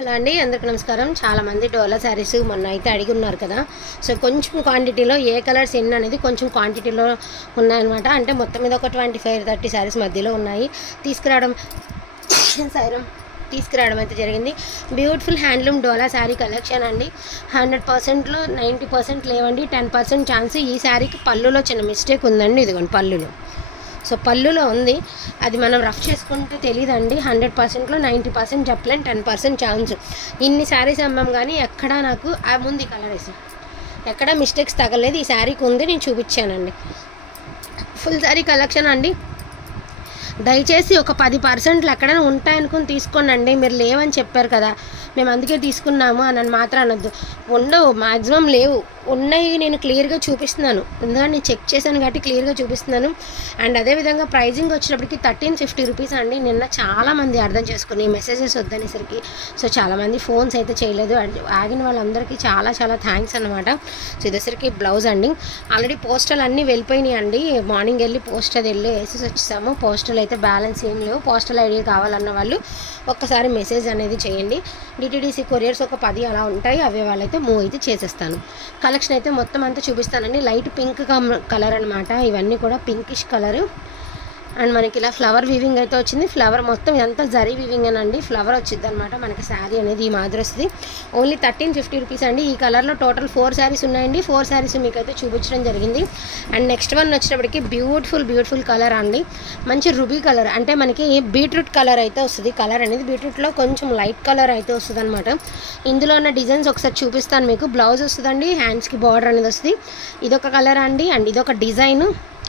Hello అండి, అందరికీ నమస్కారం. చాలామంది డోలా శారీస్ మొన్న అయితే అడిగి ఉన్నారు కదా. సో కొంచెం క్వాంటిటీలో ఏ కలర్స్ ఎన్ని అనేది కొంచెం క్వాంటిటీలో ఉన్నాయన్నమాట. అంటే మొత్తం మీద ఒక 25-30 శారీస్ మధ్యలో ఉన్నాయి. తీసుకురావడం అయితే జరిగింది. బ్యూటిఫుల్ హ్యాండ్లూమ్ డోలా శారీ కలెక్షన్ అండి. 100%లో 90% లేవండి, 10% ఛాన్స్. ఈ శారీకి పళ్ళులో చిన్న మిస్టేక్ ఉందండి. ఇదిగోండి పళ్ళులో. సో పళ్ళులో ఉంది, అది మనం రఫ్ చేసుకుంటే తెలియదండి. 100%లో 90% చెప్పలేను, 10% ఛాన్స్. ఇన్ని శారీస్ అమ్మాం కానీ ఎక్కడా నాకు ఆ ముందు కలర్ వేసి ఎక్కడా మిస్టేక్స్ తగలేదు. ఈ శారీకి ఉంది, నేను చూపించానండి. ఫుల్ శారీ కలెక్షన్ అండి. దయచేసి ఒక 10% ఎక్కడైనా ఉంటాయనుకుని తీసుకోండి. మీరు లేవని చెప్పారు కదా, మేము అందుకే తీసుకున్నాము అని మాత్రం అనొద్దు. ఉండవు, మ్యాక్సిమం లేవు. ఉన్నాయి, నేను క్లియర్గా చూపిస్తున్నాను. ఎందుకంటే నేను చెక్ చేశాను కాబట్టి క్లియర్గా చూపిస్తున్నాను. అండ్ అదేవిధంగా ప్రైజింగ్ వచ్చేటప్పటికి 1350 రూపీస్ అండి. నిన్న చాలామంది అర్థం చేసుకుని మెసేజెస్ వద్దనేసరికి సో చాలామంది ఫోన్స్ అయితే చేయలేదు. ఆగిన వాళ్ళందరికీ చాలా చాలా థ్యాంక్స్ అనమాట. సో ఇదేసరికి బ్లౌజ్ అండి. ఆల్రెడీ పోస్టల్ అన్నీ వెళ్ళిపోయినాయి అండి. మార్నింగ్ వెళ్ళి పోస్టల్ వేసేసి వచ్చేసాము. పోస్టల్ అయితే బ్యాలెన్స్ ఏం లేవు. పోస్టల్ ఐడి కావాలన్న వాళ్ళు ఒక్కసారి మెసేజ్ అనేది చేయండి. డిటీడీసీ కొరియర్స్ ఒక 10 అలా ఉంటాయి, అవి వాళ్ళైతే మూవ్ అయితే చేసేస్తాను. కలెక్షన్ అయితే మొత్తం అంతా చూపిస్తానండి. లైట్ పింక్ కలర్ అనమాట. ఇవన్నీ కూడా పింకిష్ కలరు. అండ్ మనకి ఇలా ఫ్లవర్ వీవింగ్ అయితే వచ్చింది. ఫ్లవర్ మొత్తం ఇదంతా జరీ వీవింగ్ అనండి. ఫ్లవర్ వచ్చింది అనమాట మనకి. శారీ అనేది ఈ మాదిరి వస్తుంది. ఓన్లీ 1350 రూపీస్ అండి. ఈ కలర్లో టోటల్ 4 శారీస్ ఉన్నాయండి. 4 శారీస్ మీకు అయితే చూపించడం జరిగింది. అండ్ నెక్స్ట్ వన్ వచ్చేటప్పటికి బ్యూటిఫుల్ కలర్ అండి. మంచి రుబీ కలర్, అంటే మనకి బీట్రూట్ కలర్ అయితే వస్తుంది. కలర్ అనేది బీట్రూట్లో కొంచెం లైట్ కలర్ అయితే వస్తుంది అనమాట. ఇందులో ఉన్న డిజైన్స్ ఒకసారి చూపిస్తాను మీకు. బ్లౌజ్ వస్తుందండి, హ్యాండ్స్కి బార్డర్ అనేది వస్తుంది. ఇదొక కలర్ అండి. అండ్ ఇదొక డిజైన్.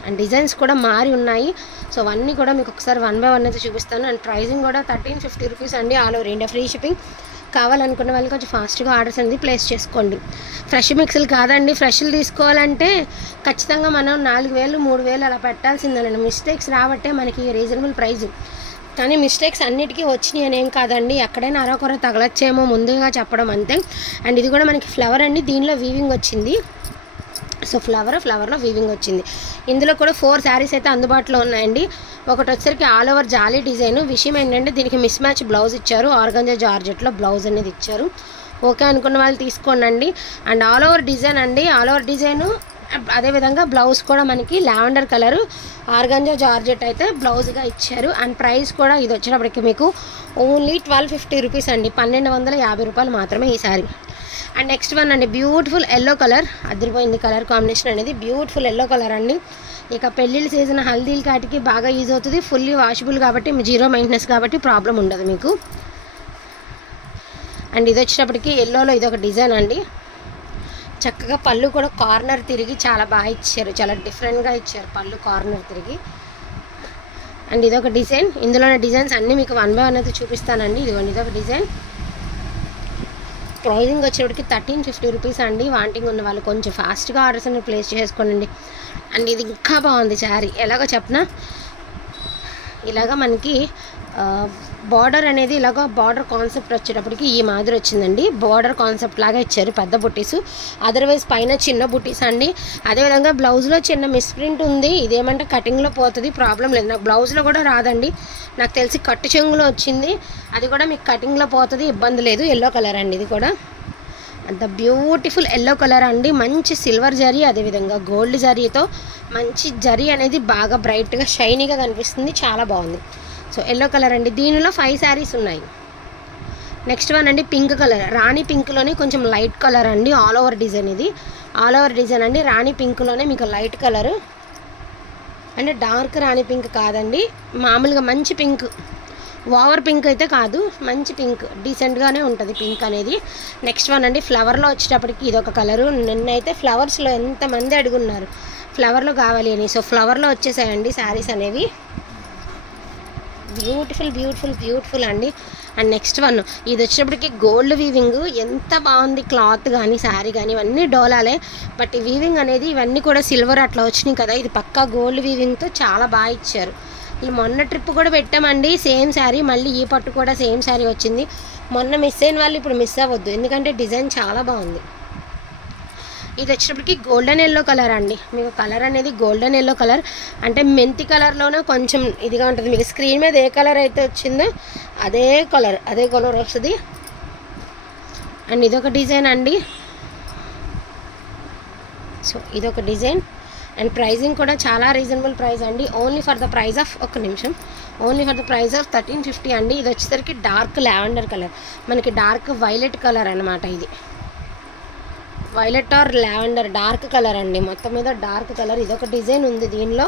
అండ్ డిజైన్స్ కూడా మారి ఉన్నాయి. సో అవన్నీ కూడా మీకు ఒకసారి 1 by 1 అయితే చూపిస్తాను. అండ్ ప్రైజింగ్ కూడా 1350 రూపీస్ అండి. All over India free shipping. కావాలనుకున్న వాళ్ళు కొంచెం ఫాస్ట్గా ఆర్డర్స్ అనేది ప్లేస్ చేసుకోండి. ఫ్రెష్ మిక్స్లు కాదండి. ఫ్రెష్లు తీసుకోవాలంటే ఖచ్చితంగా మనం 4000 3000 అలా పెట్టాల్సిందేనండి. మిస్టేక్స్ రాబట్టే మనకి రీజనబుల్ ప్రైజు. కానీ మిస్టేక్స్ అన్నిటికీ వచ్చినాయి అని ఏం కాదండి. ఎక్కడైనా అరకొర తగలచ్చేమో ముందుగా చెప్పడం అంతే. అండ్ ఇది కూడా మనకి ఫ్లవర్ అండి. దీనిలో వీవింగ్ వచ్చింది. సో ఫ్లవర్లో వీవింగ్ వచ్చింది. ఇందులో కూడా 4 శారీస్ అయితే అందుబాటులో ఉన్నాయండి. ఒకటి వచ్చరికి ఆల్ ఓవర్ జాలీ డిజైన్. విషయం ఏంటంటే దీనికి మిస్ మ్యాచ్ బ్లౌజ్ ఇచ్చారు. ఆర్గంజా జార్జెట్లో బ్లౌజ్ అనేది ఇచ్చారు. ఓకే అనుకున్న వాళ్ళు తీసుకోండి. అండ్ ఆల్ ఓవర్ డిజైన్ అండి. ఆల్ ఓవర్ డిజైను అదేవిధంగా బ్లౌజ్ కూడా మనకి లావెండర్ కలరు ఆర్గంజా జార్జెట్ అయితే బ్లౌజ్గా ఇచ్చారు. అండ్ ప్రైస్ కూడా ఇది వచ్చేటప్పటికి మీకు ఓన్లీ 1250 రూపీస్ అండి. 1250 రూపాయలు మాత్రమే ఈ శారీ. అండ్ నెక్స్ట్ వన్ అండి, బ్యూటిఫుల్ ఎల్లో కలర్. అదిరిపోయింది కలర్ కాంబినేషన్ అనేది. బ్యూటిఫుల్ ఎల్లో కలర్ అండి. ఇక పెళ్ళిళ్ళ సీజన్ హల్దీల కాటికి బాగా యూజ్ అవుతుంది. ఫుల్లీ వాషబుల్ కాబట్టి, జీరో మెయింటెనెన్స్ కాబట్టి ప్రాబ్లం ఉండదు మీకు. అండ్ ఇది వచ్చేటప్పటికి ఎల్లోలో ఇదొక డిజైన్ అండి. చక్కగా పళ్ళు కూడా కార్నర్ తిరిగి చాలా బాగా ఇచ్చారు. చాలా డిఫరెంట్గా ఇచ్చారు పళ్ళు కార్నర్ తిరిగి. అండ్ ఇదొక డిజైన్. ఇందులోనే డిజైన్స్ అన్నీ మీకు 1 by 1 అయితే చూపిస్తానండి. ఇదిగోండి ఇదొక డిజైన్. ప్రైజింగ్ వచ్చేటికి 1350 రూపీస్ అండి. వాంటింగ్ ఉన్న వాళ్ళు కొంచెం ఫాస్ట్గా ఆర్డర్స్ అనేది ప్లేస్ చేసుకోండి. అండ్ ఇది ఇంకా బాగుంది శారీ. ఎలాగో చెప్పనా, ఇలాగ మనకి బార్డర్ అనేది ఇలాగ బార్డర్ కాన్సెప్ట్ వచ్చేటప్పటికి ఈ మాదిరి వచ్చిందండి. బార్డర్ కాన్సెప్ట్ లాగా ఇచ్చారు, పెద్ద బుట్టీస్. అదర్వైజ్ పైన చిన్న బుట్టీస్ అండి. అదేవిధంగా బ్లౌజ్లో చిన్న మిస్ప్రింట్ ఉంది. ఇదేమంటే కటింగ్లో పోతుంది, ప్రాబ్లం లేదు. నాకు బ్లౌజ్లో కూడా రాదండి, నాకు తెలిసి కట్టు చెంగులో వచ్చింది. అది కూడా మీకు కటింగ్లో పోతుంది, ఇబ్బంది లేదు. ఎల్లో కలర్ అండి. ఇది కూడా అంత బ్యూటిఫుల్ ఎల్లో కలర్ అండి. మంచి సిల్వర్ జరీ, అదేవిధంగా గోల్డ్ జరీతో మంచి జరీ అనేది బాగా బ్రైట్గా షైనీగా కనిపిస్తుంది. చాలా బాగుంది. సో ఎల్లో కలర్ అండి. దీనిలో 5 శారీస్ ఉన్నాయి. నెక్స్ట్ వన్ అండి, పింక్ కలర్. రాణి పింక్లోనే కొంచెం లైట్ కలర్ అండి. ఆల్ ఓవర్ డిజైన్ ఇది. ఆల్ ఓవర్ డిజైన్ అండి. రాణి పింక్లోనే మీకు లైట్ కలర్, అంటే డార్క్ రాణి పింక్ కాదండి, మామూలుగా మంచి పింక్. ఓవర్ పింక్ అయితే కాదు, మంచి పింక్, డీసెంట్గానే ఉంటుంది పింక్ అనేది. నెక్స్ట్ వన్ అండి, ఫ్లవర్లో వచ్చేటప్పటికి ఇదొక కలరు. నిన్నైతే ఫ్లవర్స్లో ఎంతమంది అడుగున్నారు ఫ్లవర్లో కావాలి అని. సో ఫ్లవర్లో వచ్చేసాయండి శారీస్ అనేవి. బ్యూటిఫుల్ అండి. అండ్ నెక్స్ట్ వన్ ఇది వచ్చేటప్పటికి గోల్డ్ వీవింగ్. ఎంత బాగుంది క్లాత్ కానీ శారీ కానీ, ఇవన్నీ డోలాలే. బట్ ఈ వీవింగ్ అనేది ఇవన్నీ కూడా సిల్వర్ అట్లా వచ్చినాయి కదా. ఇది పక్కా గోల్డ్ వీవింగ్తో చాలా బాగా ఇచ్చారు. ఇలా మొన్న ట్రిప్ కూడా పెట్టామండి, సేమ్ శారీ. మళ్ళీ ఈ పట్టు కూడా సేమ్ శారీ వచ్చింది. మొన్న మిస్ అయిన వాళ్ళు ఇప్పుడు మిస్ అవ్వద్దు, ఎందుకంటే డిజైన్ చాలా బాగుంది. ఇది వచ్చేటప్పటికి గోల్డెన్ ఎల్లో కలర్ అండి. మీకు కలర్ అనేది గోల్డెన్ ఎల్లో కలర్, అంటే మెంతి కలర్లోనే కొంచెం ఇదిగా ఉంటుంది. మీకు స్క్రీన్ మీద ఏ కలర్ అయితే వచ్చిందో అదే కలర్ వస్తుంది. అండ్ ఇదొక డిజైన్ అండి. సో ఇదొక డిజైన్ అండ్ ప్రైజింగ్ కూడా చాలా రీజనబుల్ ప్రైస్ అండి. Only for the price of 1350 అండి. ఇది వచ్చేసరికి డార్క్ లావెండర్ కలర్, మనకి డార్క్ వైలెట్ కలర్ అనమాట. ఇది violet or lavender dark colour అండి, మొత్తం మీద డార్క్ కలర్. ఇదొక డిజైన్ ఉంది దీనిలో,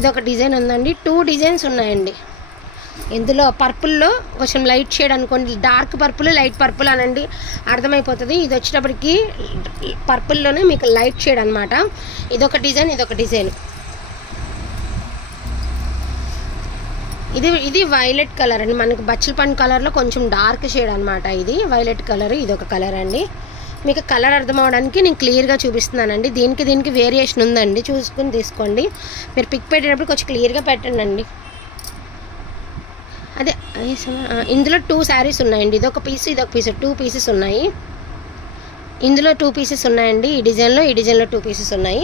ఇదొక డిజైన్ ఉందండి. 2 డిజైన్స్ ఉన్నాయండి ఇందులో. పర్పుల్లో కొంచెం లైట్ షేడ్ అనుకోండి, డార్క్ పర్పుల్ లైట్ పర్పుల్ అనండి అర్థమైపోతుంది. ఇది వచ్చేటప్పటికి పర్పుల్లోనే మీకు లైట్ షేడ్ అనమాట. ఇదొక డిజైన్, ఇదొక డిజైన్. ఇది వైలెట్ కలర్ అండి, మనకి బచ్చల పండు కలర్లో కొంచెం డార్క్ షేడ్ అనమాట. ఇది వైలెట్ కలర్, ఇదొక కలర్ అండి. మీకు కలర్ అర్థం అవడానికి నేను క్లియర్గా చూపిస్తున్నానండి. దీనికి వేరియేషన్ ఉందండి, చూసుకుని తీసుకోండి. మీరు పిక్ పెట్టేటప్పుడు కొంచెం క్లియర్గా పెట్టండి. అదే ఇందులో 2 శారీస్ ఉన్నాయండి. ఇదొక పీస్, ఇదొక పీస్, 2 పీసెస్ ఉన్నాయి. ఇందులో 2 పీసెస్ ఉన్నాయండి. ఈ డిజైన్లో 2 పీసెస్ ఉన్నాయి.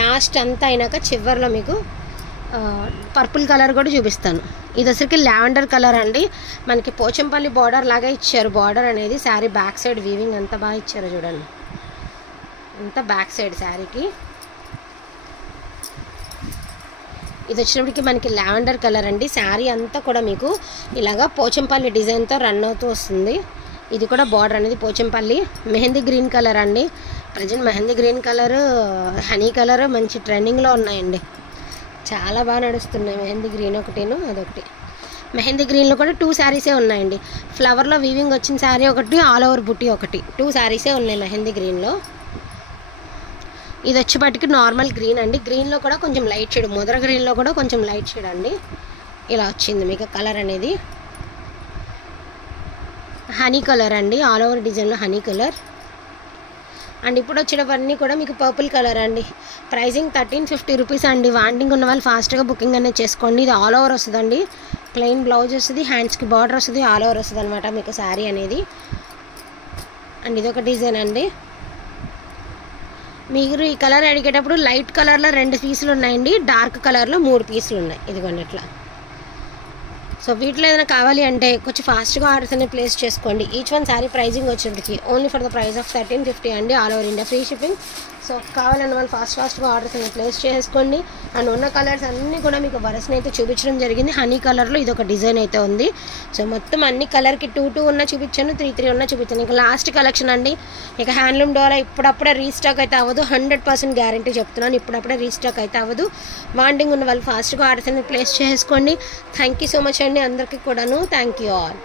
లాస్ట్ అంతా అయినాక చివరిలో మీకు పర్పుల్ కలర్ కూడా చూపిస్తాను. ఇది వచ్చరికి లావెండర్ కలర్ అండి, మనకి పోచంపల్లి బార్డర్ లాగా ఇచ్చారు. బార్డర్ అనేది శారీ బ్యాక్ సైడ్ వీవింగ్ అంత బాగా ఇచ్చారు చూడండి, అంతా బ్యాక్ సైడ్ శారీకి. ఇది వచ్చినప్పటికి మనకి లావెండర్ కలర్ అండి. శారీ అంతా కూడా మీకు ఇలాగా పోచంపల్లి డిజైన్తో రన్ అవుతూ వస్తుంది. ఇది కూడా బార్డర్ అనేది పోచంపల్లి. మెహందీ గ్రీన్ కలర్ అండి, present mehndi green colour, honey colour మంచి ట్రెండింగ్లో ఉన్నాయండి, చాలా బాగా నడుస్తున్నాయి. మెహందీ గ్రీన్ ఒకటిను, అదొకటి. మెహందీ గ్రీన్లో కూడా 2 శారీసే ఉన్నాయండి. ఫ్లవర్లో వీవింగ్ వచ్చిన శారీ ఒకటి, ఆల్ ఓవర్ బుట్టి ఒకటి, 2 శారీసే ఉన్నాయి మెహందీ గ్రీన్లో. ఇది వచ్చేపటికి నార్మల్ గ్రీన్ అండి. గ్రీన్లో కూడా కొంచెం లైట్ షేడ్, ముద్ర గ్రీన్లో కూడా కొంచెం లైట్ షేడ్ అండి. ఇలా వచ్చింది మీకు కలర్ అనేది. హనీ కలర్ అండి, ఆల్ ఓవర్ డిజైన్లో హనీ కలర్. అండ్ ఇప్పుడు వచ్చేటవన్నీ కూడా మీకు పర్పుల్ కలర్ అండి. ప్రైజింగ్ 1350 రూపీస్ అండి. వాంటింగ్ ఉన్న వాళ్ళు ఫాస్ట్గా బుకింగ్ అనేది చేసుకోండి. ఇది ఆల్ ఓవర్ వస్తుందండి, ప్లెయిన్ బ్లౌజ్ వస్తుంది, హ్యాండ్స్కి బార్డర్ వస్తుంది, ఆల్ ఓవర్ వస్తుంది అనమాట మీకు శారీ అనేది. అండ్ ఇదొక డిజైన్ అండి. మీరు ఈ కలర్ అడిగేటప్పుడు లైట్ కలర్లో 2 పీసులు ఉన్నాయండి, డార్క్ కలర్లో 3 పీసులు ఉన్నాయి. ఇదిగోండి ఇట్లా. సో వీటిలో ఏదైనా కావాలి అంటే కొంచెం ఫాస్ట్గా ఆర్డర్స్ అనేది ప్లేస్ చేసుకోండి. ఈచ్ వన్ శారీ ప్రైజింగ్ వచ్చేటికి only for the price of 1350 అండి, all over India free shipping. So కావాలన్న వాళ్ళు ఫాస్ట్గా ఆర్డర్స్ అనేది ప్లేస్ చేసుకోండి. అండ్ ఉన్న కలర్స్ అన్నీ కూడా మీకు వరసన అయితే చూపించడం జరిగింది. హనీ కలర్లో ఇదొక డిజైన్ అయితే ఉంది. సో మొత్తం అన్ని కలర్కి 2 ఉన్న చూపించాను, 3 ఉన్న చూపించాను. ఇక లాస్ట్ కలెక్షన్ అండి. ఇక హ్యాండ్లూమ్ డోలా ఇప్పుడప్పుడే రీస్టాక్ అయితే అవ్వదు, 100% గ్యారంటీ చెప్తున్నాను. ఇప్పుడప్పుడే రీస్టాక్ అయితే అవ్వదు. వాంటింగ్ ఉన్న వాళ్ళు ఫాస్ట్గా ఆర్డర్స్ అనేది ప్లేస్ చేసుకోండి. థ్యాంక్ యూ సో మచ్ అండి అందరికీ కూడాను. Thank you all.